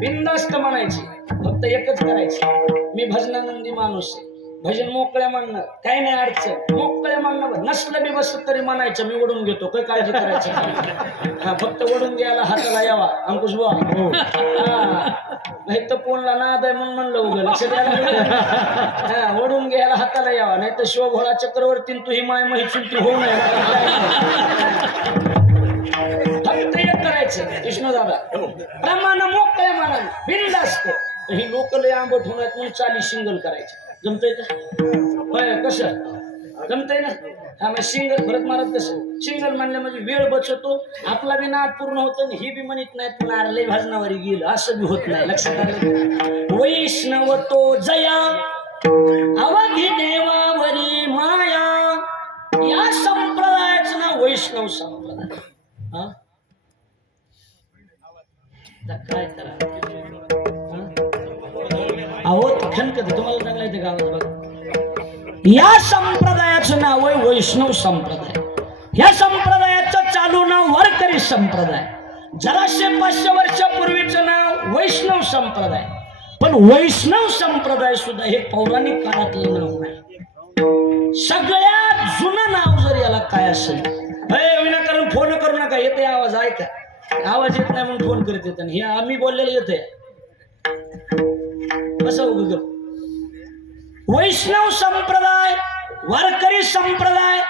बिंदास्त म्हणायची फक्त एकच करायची. मी भजनानंदी माणूस आहे. भजन मोकळ्या म्हणणं काही नाही अडचण. मोकळ्या म्हणणं नसलं मी बसत तरी म्हणायचं मी ओढून घेतो काही काळजी करायची. हा फक्त ओढून घ्यायला हाताला यावा अंकुश बुवा. हा. नाही तर फोनला नाद आहे म्हणून म्हणलं उगं लक्ष द्यायला. हा ओढून घ्यायला हाताला यावा नाही तर शिवभोळा चक्रवर्ती आणि तू ही माय माही चुलती होऊ नये. करायचं विष्णू दादा प्रमाण मोकळ्या मनाने बिंदास्त ही लोक लय आंबट होण्यात म्हणून चाली सिंगल करायची. जमतंय का? कसं? जमतंय ना? हा मग सिंगल भरत मारत कसं? सिंगल म्हणलं म्हणजे वेळ बचतो आपला बी नाद पूर्ण होतो आणि ही बी म्हणत नाहीत नारले भाजनावारी गेलं असं बी होत नाही. लक्षात आलं वैष्णव तो जया अवघी देवावरी माया. या संप्रदायाचं नाव वैष्णव संप्रदाय. हा? काय करा अहो खनकत तुम्हाला चांगला येते गावात या संप्रदायाचं नाव आहे वैष्णव संप्रदाय. या संप्रदायाचं चालू नाव वारकरी संप्रदाय. जराशे पाचशे वर्षापूर्वीचं नाव वैष्णव संप्रदाय. पण वैष्णव संप्रदाय सुद्धा हे पौराणिक काळातलं नाव नाही. सगळ्यात जुनं नाव जर याला काय असेल विनाकारण फोन करू नका येते आवाज ऐका. आवाज येत नाही म्हणून फोन करत येत हे आम्ही बोललेलं येते कसं उग वैष्णव संप्रदाय वारकरी संप्रदाय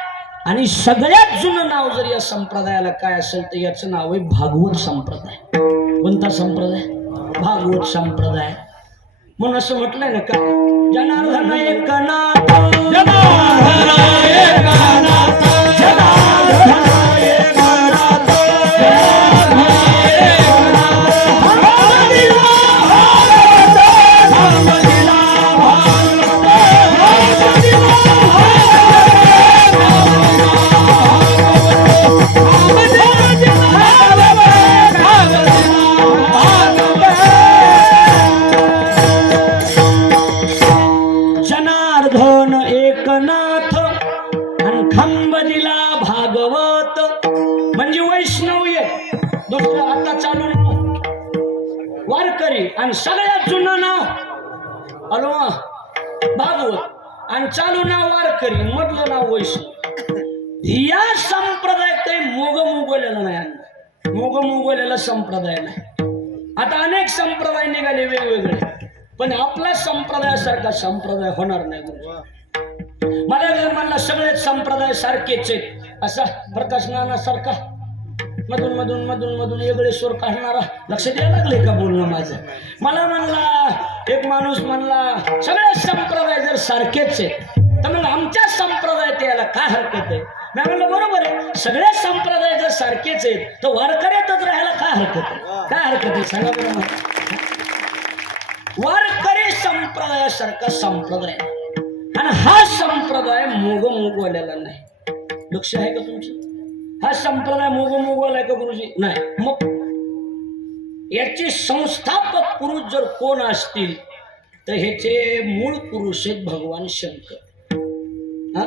आणि सगळ्यात जुनं नाव जर या संप्रदायाला काय असेल तर याचं नाव आहे भागवत संप्रदाय. कोणता संप्रदाय? भागवत संप्रदाय. म्हणून असं म्हटलंय ना का? जनार्दन एक धन एकनाथ आणि खंब दिला भागवत. म्हणजे वैष्णव दुसरं आता चालू नाव वारकरी आणि सगळ्यात जुनं नाव अलो भागवत. आणि चालू नाव वारकरी मधलं नाव वैष्णव. या संप्रदाय काही मोग मुगवलेला नाही मोग मुगवलेला संप्रदाय नाही. आता अनेक संप्रदाय निघाले वेगवेगळे. पण आपला संप्रदायासारखा संप्रदाय होणार नाही. माझ्या मला सगळेच संप्रदाय सारखेच आहेत. असा प्रकाश नाना सारखा मधून मधून मधून मधून वेगळे स्वर काढणारा. लक्ष द्यायला लागले का बोलणं माझं? मला म्हणला एक माणूस म्हणला सगळे संप्रदाय जर सारखेच आहेत तर म्हणलं आमच्या संप्रदायात यायला काय हरकत आहे? मी म्हणलं बरोबर आहे. सगळे संप्रदाय जर सारखेच आहेत तर वारकऱ्यातच राहायला काय हरकत आहे? काय हरकत आहे? सांगा बरोबर वारकरी संप्रदायासारखा संप्रदाय. आणि हा संप्रदाय मोग मोगवलेला नाही. लक्ष आहे का तुमचं? हा संप्रदाय मोग मोगवलाय का गुरुजी? नाही. मग याचे संस्थापक पुरुष जर कोण असतील तर ह्याचे मूळ पुरुष आहेत भगवान शंकर. हा?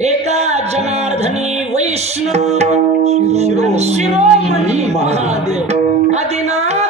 एका जनार्दनी वैष्णव शिरोमणी महादेव आदिनाथ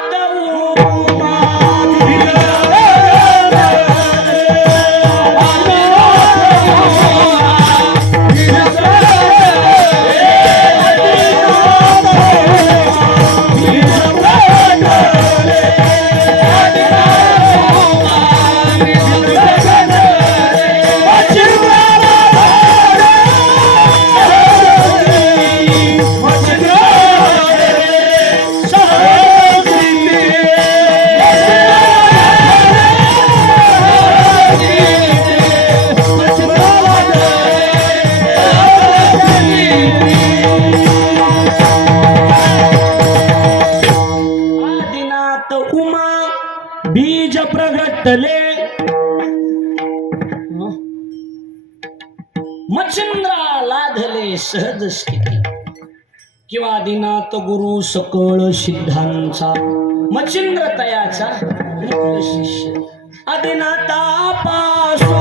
स्थिती किंवा आदिनाथ गुरु सकळ सिद्धांचा मच्छिंद्र तयाचा शिष्य. शिष्य आदिनाथापासून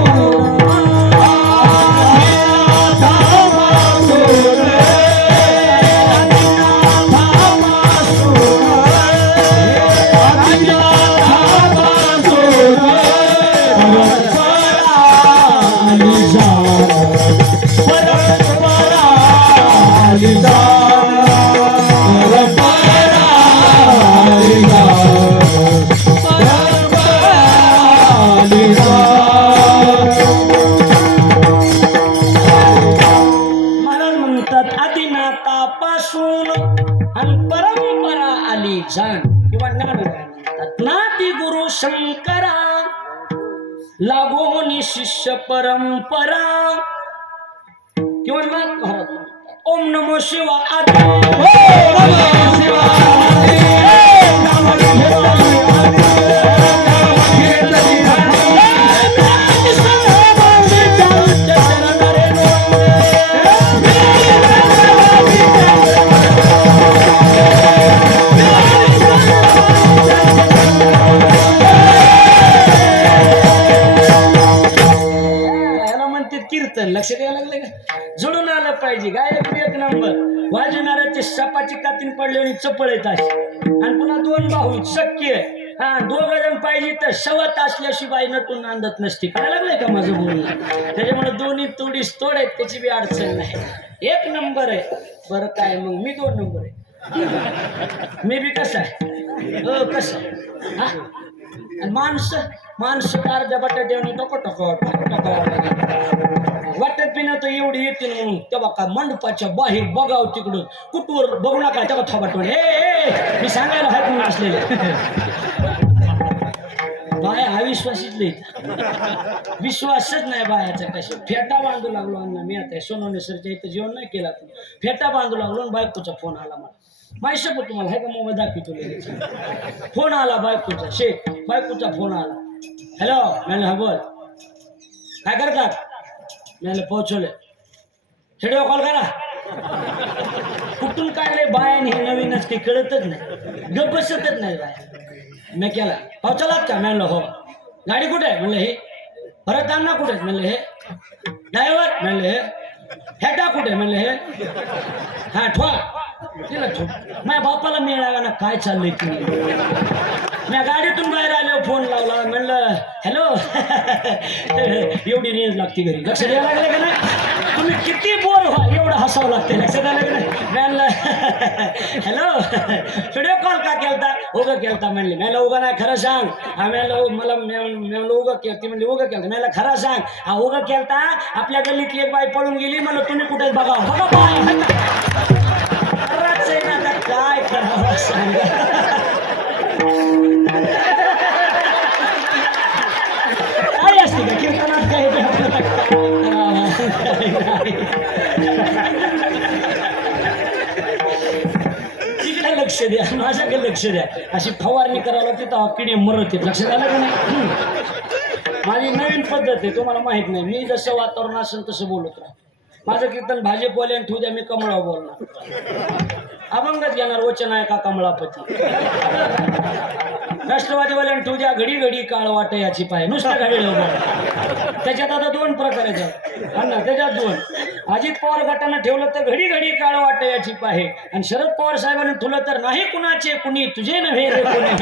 आणि आली जाण किंवा ज्ञान म्हणतात नाती गुरु शंकरा लागोनी शिष्य परंपरा. किंवा ओम नमो शिवा आदी हो, लक्ष द्यायला लागले का? जुळून आलं पाहिजे. गायक एक नंबर. वाजवणाऱ्याचे सपाची कातीन पडले आणि चपळ येत अशी. आणि पुन्हा दोन बाहू. शक्य आहे. हा दोघ जण पाहिजे तर शवत असल्याशिवाय नटून नांदत नसते. काय लागलंय का माझं बोलणं? त्याच्यामुळे दोन्ही तोडीस तोड आहेत त्याची बी अडचण नाही. एक नंबर आहे. बरं काय मग? मी दोन नंबर आहे. मी बी कसं आहे? हो कसं हा? माणसं? माणसं कारच्या बटाट्याने टोको टोको टोको वाटत बी तर एवढी येतील म्हणून. तेव्हा का मंडपाच्या बाहेर बघाव तिकडून. कुठवर बघू नका तेव्हा थोबाटून हे मी सांगायला हात म्हणून असलेले. बाय अविश्वासीच लई विश्वासच नाही बायाचा कसे फेटा बांधू लागलो अण्णा मी आता. सोनवणे सरच्या इथं जेवण नाही केला तू फेटा बांधू लागलो बायकोचा फोन आला मला. माहिती तुम्हाला? हाय का मोबाईल दाखवतो फोन आला बायकोचा. शेख बायकोचा फोन आला. हॅलो म्हणलं हा बोल. काय करतात? म्हणलं पोहोचवले व्हिडिओ कॉल करा. कुठून काढले आणि हे नवीनच असते कळतच नाही. गप बसतच नाही बाय. मी केला. पोहोचलात का म्हणलं हो. गाडी कुठे आहे? म्हणलं हे. परत अण्णा कुठे म्हणलं हे. ड्रायव्हर म्हणलं हे. हेटा कुठे आहे? म्हणलं हे. हा ठोक तिला माझ्या बापाला मिळाला ना काय चाललंय तुम्ही मी गाडीतून बाहेर आलो फोन लावला. म्हणलं हॅलो एवढी रेंज लागते घरी. लक्ष द्यावं लागलं का नाही? तुम्ही किती बोर व्हा एवढं हसावं लागते लक्ष द्यायला का नाही? म्हणलं हॅलो व्हिडिओ कॉल का केलता? उगं केलता म्हणले. म्हणलं उगा नाही खरं सांग. हा म्हणलं मला म्हणलं उगं केलती. म्हणली उगं केलं म्हणलं खरं सांग. हा उगं केलता? आपल्या गल्लीतली एक बाई पळून गेली. म्हणलं तुम्ही कुठे बघा. बघा बाय खरंच आहे ना आता काय करावं सांगा काय असते का कीर्तनात काय ते आपल्याला काय तिकडे लक्ष द्या माझ्याकडे लक्ष द्या. अशी फवारणी करायला तिथं किडे मरत आहेत. लक्ष द्यायला का नाही? माझी नवीन पद्धत आहे तुम्हाला माहीत नाही. मी जसं वातावरण असेल तसं बोलत राहा माझं कीर्तन भाजपवाले ठेवू द्या मी कमळा बोलणार. अभंगच घेणार वचन आहे का कमळापती राष्ट्रवादीवाल्यानं ठेवू द्या घडी घडी काळ वाट याची पाय. नुसतं घडी त्याच्यात आता दोन प्रकार आहेत. ना त्याच्यात दोन. अजित पवार गटानं ठेवलं तर घडी घडी काळ वाट याची पाहे आणि शरद पवार साहेबांनी ठेवलं तर नाही कुणाचे कुणी तुझे नव्हे रे कुणी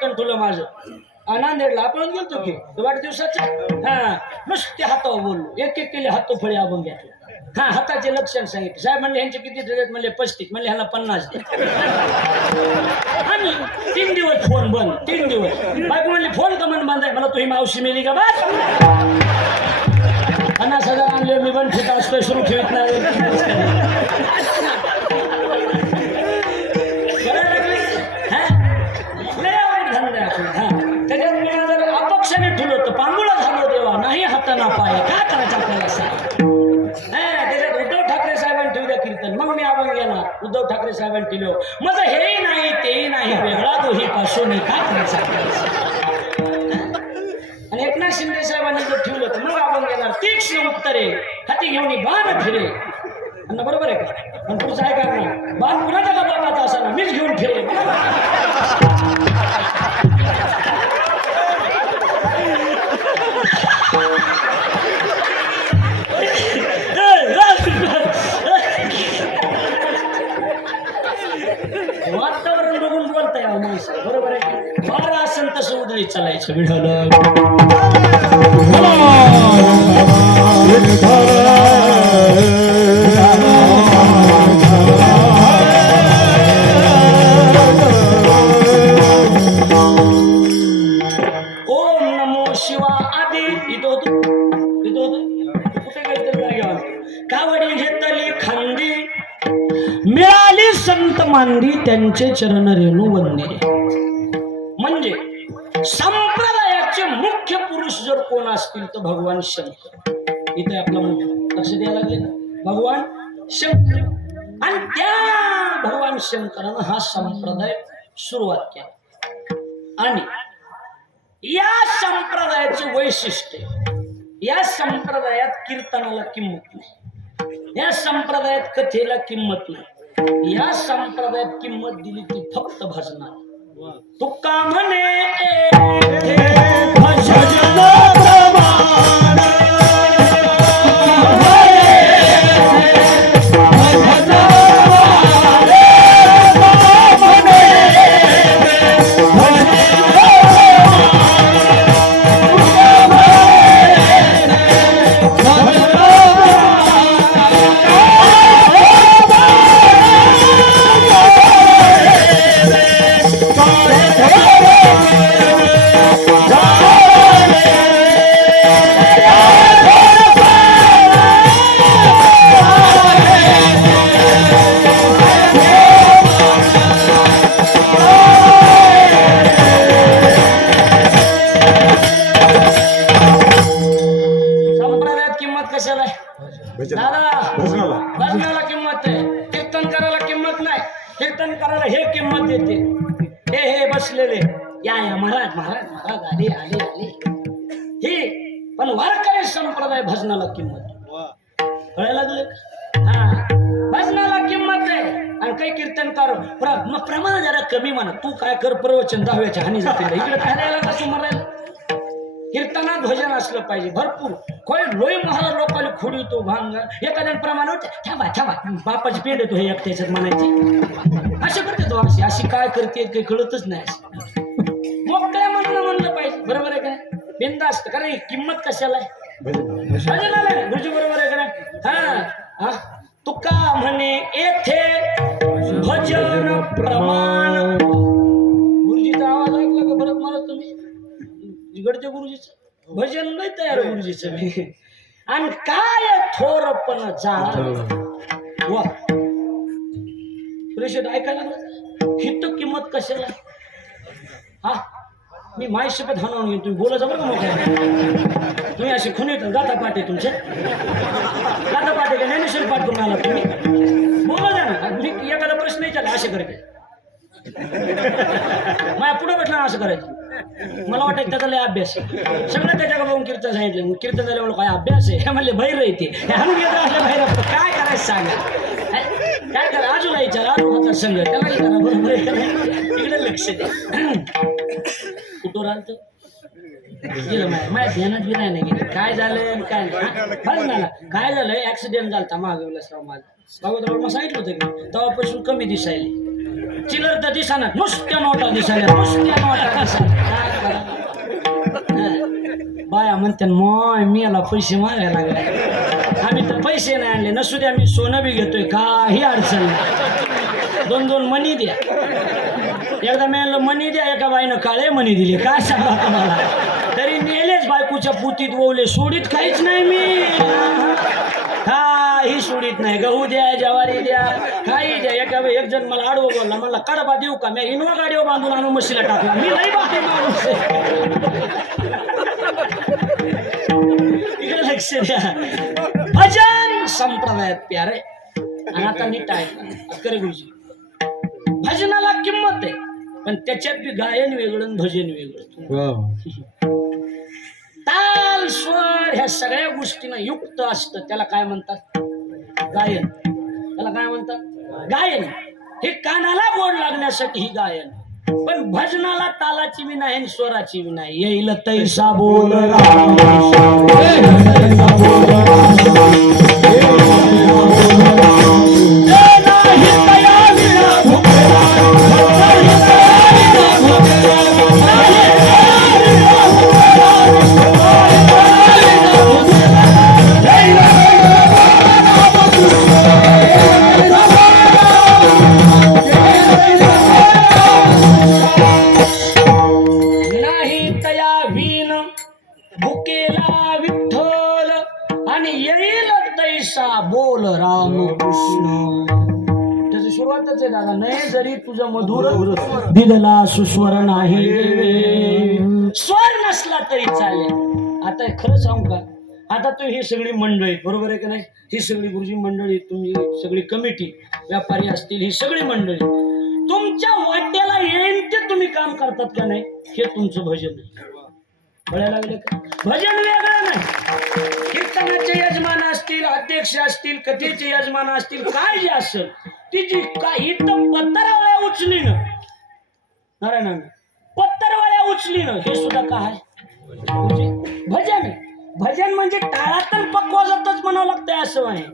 चव्हाणांनी कीर्तन माझं. नांदेडला आपण गेलतो की वाढदिवसाचं हा. नुसते हातावर बोललो. एक एक केले हातो फळे आपण घेतले. हा हाताचे लक्षण सांगितले. साहेब म्हणले ह्यांचे किती दिलेत म्हणले पस्तीस. म्हणले ह्याला पन्नास दे आणि तीन दिवस फोन बंद तीन दिवस. बायको म्हणले फोन का म्हणून बंद आहे? मला तुही मावशी मिली का बस? पन्नास हजार आणले मी पण ठेवता असतोय सुरू ठेवत नाही उपाय काय करायचं आपल्याला त्याच्यात उद्धव ठाकरे साहेबांनी ठेवल्या कीर्तन. मग मी आपण गेणार उद्धव ठाकरे साहेबांनी ठेवलो. माझं हेही नाही तेही नाही. वेगळा दोही पासून काय करायचं आणि एकनाथ शिंदे साहेबांनी जर ठेवलं तर मग आपण घेणार तीक्ष्ण उत्तरे. हाती घेऊन बाण फिरे. बरोबर आहे का? पण पुढचं आहे का नाही? बाण कुणाच्या बापाचा असा ना मीच घेऊन फिरे. वातावरण बघून कोणता या माणसा. बरोबर आहे? बारा असेल तसं उदळी चालायचं विढवलं कावडी घेतली खांदी मिळाली संत मांदी त्यांचे चरण रेणू वंदे. म्हणजे संप्रदायाचे मुख्य पुरुष जर कोण असतील तर भगवान शंकर. इथे आपला लक्ष द्यायला लागले ना? भगवान शंकर. आणि त्या भगवान शंकरानं हा संप्रदाय सुरुवात केला. आणि या संप्रदायाचे वैशिष्ट्य या संप्रदायात कीर्तनाला किंमत नाही. या संप्रदायात कथेला किंमत नाही. या संप्रदायात किंमत दिली ती फक्त भजनाला. तुका म्हणे कीर्तन करायला हे किंमत देते. हे हे बसलेले. या या महाराज महाराज महाराज आले आले आले. हे पण वारकरी संप्रदाय भजनाला किंमत कळायला लागले? हा. भजनाला किंमत आहे आणि काही कीर्तनकार प्र- मग प्रमाण जरा कमी म्हणा. तू काय कर प्रवचन दहाव्याच्या हानी जाते इकडे काय कसं मरायला कीर्तना भजन असलं पाहिजे. भरपूर. कोय लोय महाराज लोकांना खोडीतो भांग. एखाद्या प्रमाण थांबा थांबा बापाची पेंड येतो हे एकट्याच्यात म्हणायची. असे करते तो अशी अशी काय करते काही कळतच नाही. अशी मोकळ्या म्हणणं म्हणलं पाहिजे. बरोबर आहे का नाही? असतं कारण किंमत कशाला आहे? गुरुजी बरोबर आहे का हा. हा. तुका म्हणे येथे भजन प्रमाण इकडच्या गुरुजीचं? भजन नाही तयार गुरुजीचं मी. आणि काय थोरपण जाळ वा. प्रेषद ऐकायला ही तर किंमत कशाला? हा? मी माय शपथ हाणून घेईन. तुम्ही बोलायचं बरं का मोठ्या तुम्ही असे खुने जाता पाटे तुमचे. जाता पाटे का ज्ञानेश्वर पाठ करून आला तुम्ही? बोला जा ना. मी एखादा प्रश्न विचारला असे करते माझ्या पुढे बसला असं करायचं. मला वाटायचं त्याचा लय अभ्यास आहे. सगळं त्याच्याकडे बघून कीर्तन सांगितलं. मग कीर्तन झाल्यामुळे काय अभ्यास आहे? हे म्हणले बाहेर येते. हाणून येत असल्या बाहेर काय करायचं सांगा? काय करा? अजून विचार. अजून होता संघ त्याला विचारा. बरोबर इकडे लक्ष द्या कुठं राहतो गेलं माझ्या ध्यानात बी नाही ना गेलं. काय झालं काय नाही? हा? काय झालं. ऍक्सिडेंट झाला मागे विलासराव माझा बाबा मग सांगितलं होतं की तेव्हापासून कमी दिसायली. चिलर तर दिसाना नुसत्या नोटा दिसायला नुसत्या नोटा दिसायला बाया म्हणते मॉय मी याला पैसे मागायला लागले. आम्ही तर पैसे नाही आणले नसू द्या मी सोनं बी घेतोय काही अडचण नाही. दोन दोन मनी द्या. एकदा मी म्हणलं मनी द्या एका बाईनं काळे मनी दिले. काय सांगा तुम्हाला? तरी नेलेच बायकोच्या पुतीत ओवले सोडीत काहीच नाही मी. काही सोडीत नाही गहू द्या ज्वारी द्या. काही द्या. एका एक जण मला आडवं बोलला. म्हणला कडबा देऊ का? मी इनोवा गाडीवर बांधून आणून मशीला टाकला. मी नाही बाकी माणूस. इकडे लक्ष द्या. भजन संप्रदायात प्यारे. आणि आता नीट आहे. करे गुरुजी. भजनाला किंमत आहे. पण त्याच्यात बी गायन वेगळं भजन वेगळं. सगळ्या गोष्टीनं युक्त असतं. त्याला काय म्हणतात? गायन. त्याला काय म्हणतात? गायन. हे कानाला गोड लागण्यासाठी ही गायन. पण भजनाला तालाची मी नाही स्वराची बी नाही येईल तैसा बोल राम. दिदला सुस्वर नाही स्वर नसला तरी चालेल. आता खरं सांगू का? आता तू ही सगळी मंडळी बरोबर आहे का नाही? ही सगळी गुरुजी मंडळी तुम्ही सगळी कमिटी व्यापारी असतील ही सगळी मंडळी. तुमच्या वाट्याला येईन ते तुम्ही काम करतात का नाही? हे तुमचं भजन कळायला लागले का? भजन वेगळं नाही. कीर्तनाचे यजमान असतील अध्यक्ष असतील कथेचे यजमान असतील काय जे असेल तिची काही तर पत्रावळ्या उचलीनं. नारायण पत्तरवाळ्या उचलीनं. हे सुद्धा काय म्हणजे भजन भजन म्हणजे टाळातून पक्वाजातच म्हणावं लागतंय असं आहे.